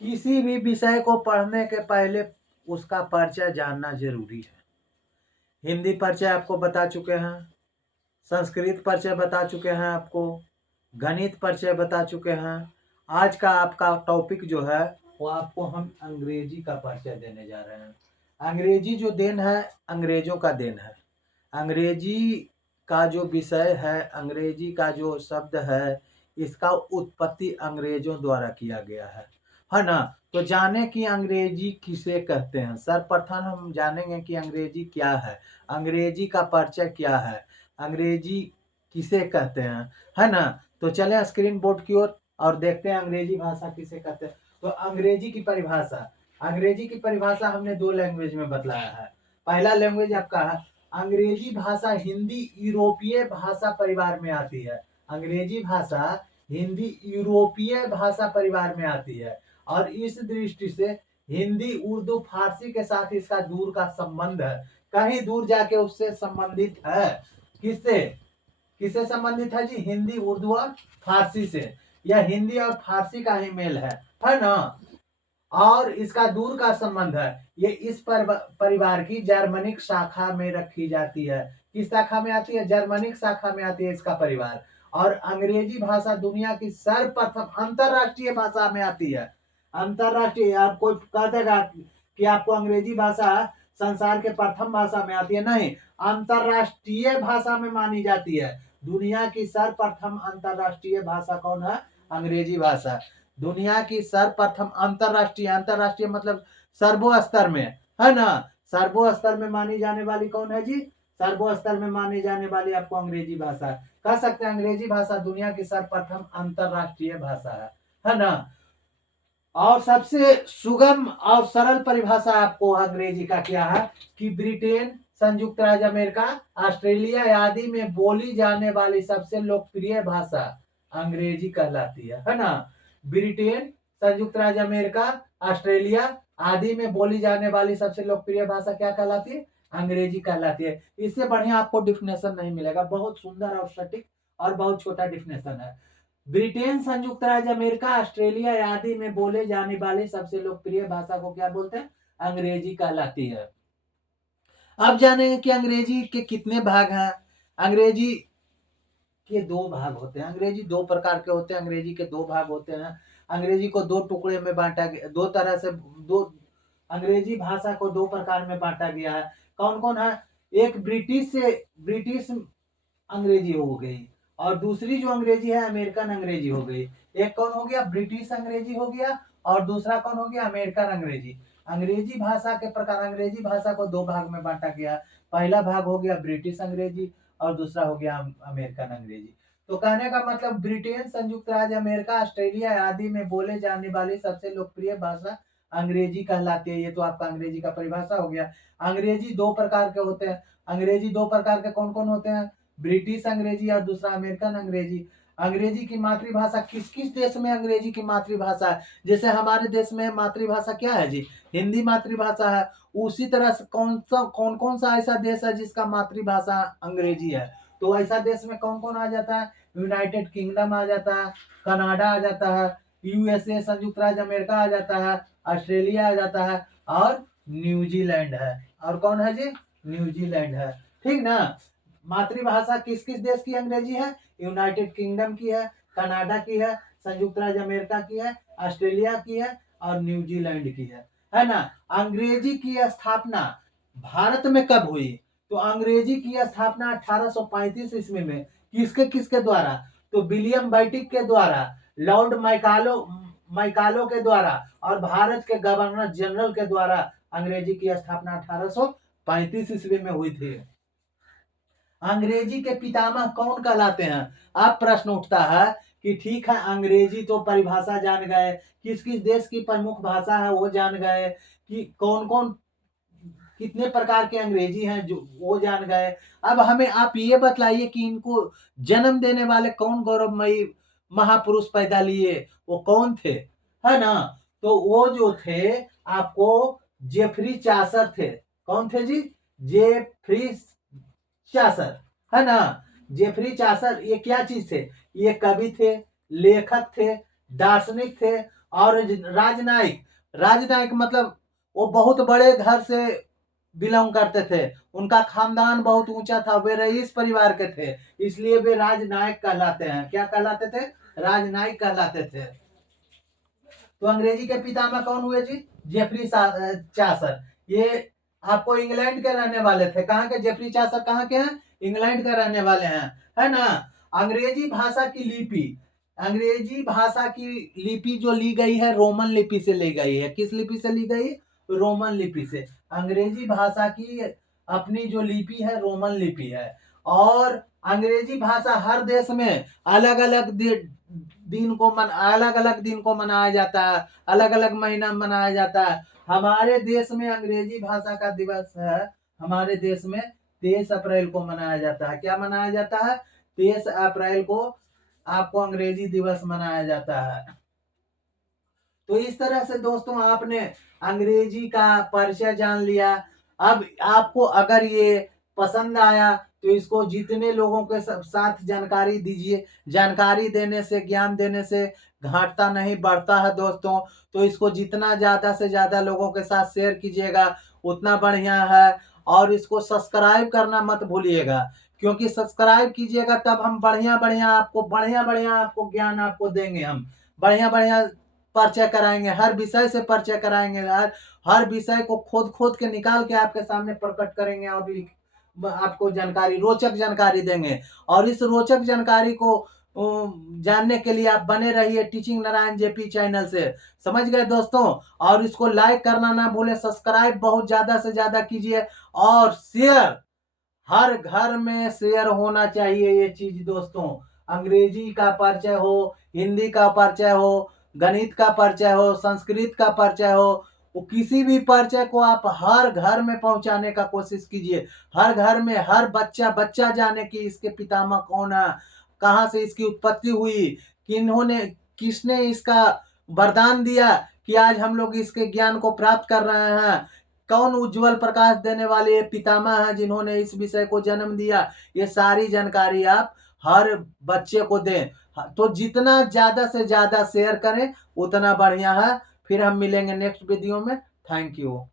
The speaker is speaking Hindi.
किसी भी विषय को पढ़ने के पहले उसका परिचय जानना जरूरी है। हिंदी परिचय आपको बता चुके हैं, संस्कृत परिचय बता चुके हैं आपको, गणित परिचय बता चुके हैं। आज का आपका टॉपिक जो है वो आपको हम अंग्रेजी का परिचय देने जा रहे हैं। अंग्रेजी जो देन है अंग्रेजों का देन है। अंग्रेजी का जो विषय है, अंग्रेजी का जो शब्द है, इसका उत्पत्ति अंग्रेजों द्वारा किया गया है ना। तो जाने कि अंग्रेजी किसे कहते हैं। सर्वप्रथम हम जानेंगे कि अंग्रेजी क्या है, अंग्रेजी का परिचय क्या है, अंग्रेजी किसे कहते हैं, है ना। तो चलें स्क्रीन बोर्ड की ओर और देखते हैं अंग्रेजी भाषा किसे कहते हैं। तो अंग्रेजी की परिभाषा, अंग्रेजी की परिभाषा हमने दो लैंग्वेज में बतलाया है। पहला लैंग्वेज आपका है अंग्रेजी भाषा हिंदी यूरोपीय भाषा परिवार में आती है। अंग्रेजी भाषा हिंदी यूरोपीय भाषा परिवार में आती है और इस दृष्टि से हिंदी उर्दू फारसी के साथ इसका दूर का संबंध है, कहीं दूर जाके उससे संबंधित है। किससे किससे संबंधित है जी? हिंदी उर्दू और फारसी से। यह हिंदी और फारसी का ही मेल है ना। और इसका दूर का संबंध है। ये इस परिवार की जर्मनिक शाखा में रखी जाती है। किस शाखा में आती है? जर्मनिक शाखा में आती है इसका परिवार। और अंग्रेजी भाषा दुनिया की सर्वप्रथम अंतरराष्ट्रीय भाषा में आती है। अंतरराष्ट्रीय, आप कोई कह देगा कि आपको अंग्रेजी भाषा संसार के प्रथम भाषा में आती है, नहीं, अंतरराष्ट्रीय भाषा में मानी जाती है। दुनिया की सर्वप्रथम अंतरराष्ट्रीय भाषा कौन है? अंग्रेजी भाषा। दुनिया की सर्वप्रथम अंतरराष्ट्रीय, अंतरराष्ट्रीय मतलब सर्वो स्तर में, है ना। सर्वो स्तर में मानी जाने वाली कौन है जी? सर्वो स्तर में मानी जाने वाली आपको अंग्रेजी भाषा कह सकते हैं। अंग्रेजी भाषा दुनिया की सर्वप्रथम अंतरराष्ट्रीय भाषा है ना। और सबसे सुगम और सरल परिभाषा आपको अंग्रेजी का क्या है कि ब्रिटेन, संयुक्त राज्य अमेरिका, ऑस्ट्रेलिया आदि में बोली जाने वाली सबसे लोकप्रिय भाषा अंग्रेजी कहलाती है ना। ब्रिटेन, संयुक्त राज्य अमेरिका, ऑस्ट्रेलिया आदि में बोली जाने वाली सबसे लोकप्रिय भाषा क्या कहलाती है? अंग्रेजी कहलाती है। इससे बढ़िया आपको डिफिनेशन नहीं मिलेगा। बहुत सुंदर और सटीक और बहुत छोटा डिफिनेशन है। ब्रिटेन, संयुक्त राज्य अमेरिका, ऑस्ट्रेलिया आदि में बोले जाने वाली सबसे लोकप्रिय भाषा को क्या बोलते हैं? अंग्रेजी कहलाती है। अब जानेंगे कि अंग्रेजी के कितने भाग हैं। अंग्रेजी के दो भाग होते हैं। अंग्रेजी दो प्रकार के होते हैं। अंग्रेजी के दो भाग होते हैं। अंग्रेजी को दो टुकड़े में बांटा गया, दो तरह से दो अंग्रेजी भाषा को दो प्रकार में बांटा गया है। कौन कौन है? एक ब्रिटिश अंग्रेजी हो गई और दूसरी जो अंग्रेजी है अमेरिकन अंग्रेजी हो गई। एक कौन हो गया? ब्रिटिश अंग्रेजी हो गया और दूसरा कौन हो गया? अमेरिकन अंग्रेजी। अंग्रेजी भाषा के प्रकार, अंग्रेजी भाषा को दो भाग में बांटा गया। पहला भाग हो गया ब्रिटिश अंग्रेजी और दूसरा हो गया अमेरिकन अंग्रेजी। तो कहने का मतलब ब्रिटेन, संयुक्त राज्य अमेरिका, ऑस्ट्रेलिया आदि में बोले जाने वाली सबसे लोकप्रिय भाषा अंग्रेजी कहलाती है। ये तो आपका अंग्रेजी का परिभाषा हो गया। अंग्रेजी दो प्रकार के होते हैं। अंग्रेजी दो प्रकार के कौन कौन होते हैं? ब्रिटिश अंग्रेजी और दूसरा अमेरिकन अंग्रेजी। अंग्रेजी की मातृभाषा किस किस देश में अंग्रेजी की मातृभाषा है? जैसे हमारे देश में मातृभाषा क्या है जी? हिंदी मातृभाषा है। उसी तरह से कौन कौन सा ऐसा देश है जिसका मातृभाषा अंग्रेजी है? तो ऐसा देश में कौन कौन आ जाता है? यूनाइटेड किंगडम आ जाता है, कनाडा आ जाता है, यूएसए संयुक्त राज्य अमेरिका आ जाता है, ऑस्ट्रेलिया आ जाता है और न्यूजीलैंड है। और कौन है जी? न्यूजीलैंड है। ठीक ना। मातृभाषा किस किस देश की अंग्रेजी है? यूनाइटेड किंगडम की है, कनाडा की है, संयुक्त राज्य अमेरिका की है, ऑस्ट्रेलिया की है और न्यूजीलैंड की है ना। अंग्रेजी की स्थापना भारत में कब हुई? तो अंग्रेजी की स्थापना 1835 ईस्वी में किसके किसके द्वारा? तो विलियम बेंटिक के द्वारा, लॉर्ड मैकालो के द्वारा और भारत के गवर्नर जनरल के द्वारा अंग्रेजी की स्थापना 1835 ईस्वी में हुई थी। अंग्रेजी के पितामह कौन कहलाते हैं? अब प्रश्न उठता है कि ठीक है, अंग्रेजी तो परिभाषा जान गए, किस किस देश की प्रमुख भाषा है वो जान गए, कि कौन कौन कितने प्रकार के अंग्रेजी हैं जो वो जान गए। अब हमें आप ये बतलाइए कि इनको जन्म देने वाले कौन गौरवमयी महापुरुष पैदा लिए, वो कौन थे, है ना। तो वो जो थे आपको जेफरी चासर थे। कौन थे जी? जेफरी चासर, है ना। जेफरी चासर ये क्या चीज थे? ये कवि थे, लेखक थे, दार्शनिक थे और राजनायक, राजनायक मतलब वो बहुत बड़े घर से बिलोंग करते थे, उनका खानदान बहुत ऊंचा था, वे रईस परिवार के थे, इसलिए वे राजनायक कहलाते हैं। क्या कहलाते थे? राजनायक कहलाते थे। तो अंग्रेजी के पितामह कौन हुए जी? Jeffrey Chaucer. ये आपको इंग्लैंड के रहने वाले थे। कहाँ के? जेफरी चासर कहाँ के हैं? इंग्लैंड के रहने वाले हैं, है ना। अंग्रेजी भाषा की लिपि, अंग्रेजी भाषा की लिपि जो ली गई है रोमन लिपि से ली गई है। किस लिपि से ली गई? रोमन लिपि से। अंग्रेजी भाषा की अपनी जो लिपि है रोमन लिपि है। और अंग्रेजी भाषा हर देश में अलग अलग अलग अलग दिन को मनाया जाता है, अलग अलग महीना में मनाया जाता है। हमारे देश में अंग्रेजी भाषा का दिवस है, हमारे देश में 23 अप्रैल को मनाया जाता है। क्या मनाया जाता है? 23 अप्रैल को आपको अंग्रेजी दिवस मनाया जाता है। तो इस तरह से दोस्तों आपने अंग्रेजी का परिचय जान लिया। अब आपको अगर ये पसंद आया तो इसको जितने लोगों के साथ जानकारी दीजिए। जानकारी देने से, ज्ञान देने से घाटता नहीं, बढ़ता है दोस्तों। तो इसको जितना ज्यादा से ज्यादा लोगों के साथ शेयर कीजिएगा उतना बढ़िया है। और इसको सब्सक्राइब करना मत भूलिएगा, क्योंकि सब्सक्राइब कीजिएगा तब हम बढ़िया बढ़िया आपको ज्ञान आपको देंगे। हम बढ़िया बढ़िया परिचय कराएंगे, हर विषय से परिचय कराएंगे, हर विषय को खोद खोद के निकाल के आपके सामने प्रकट करेंगे और आपको जानकारी, रोचक जानकारी देंगे। और इस रोचक जानकारी को जानने के लिए आप बने रहिए टीचिंग नारायण जेपी चैनल से। समझ गए दोस्तों? और इसको लाइक करना ना भूले, सब्सक्राइब बहुत ज्यादा से ज्यादा कीजिए और शेयर, हर घर में शेयर होना चाहिए ये चीज दोस्तों। अंग्रेजी का परिचय हो, हिंदी का परिचय हो, गणित का परिचय हो, संस्कृत का परिचय हो, वो किसी भी परिचय को आप हर घर में पहुंचाने का कोशिश कीजिए। हर घर में हर बच्चा बच्चा जाने कि इसके पितामह कौन है, कहाँ से इसकी उत्पत्ति हुई, किन्होंने, किसने इसका वरदान दिया कि आज हम लोग इसके ज्ञान को प्राप्त कर रहे हैं, कौन उज्जवल प्रकाश देने वाले पितामह हैं जिन्होंने इस विषय को जन्म दिया। ये सारी जानकारी आप हर बच्चे को दें। तो जितना ज्यादा से ज्यादा शेयर करें उतना बढ़िया है। फिर हम मिलेंगे नेक्स्ट वीडियो में। Thank you.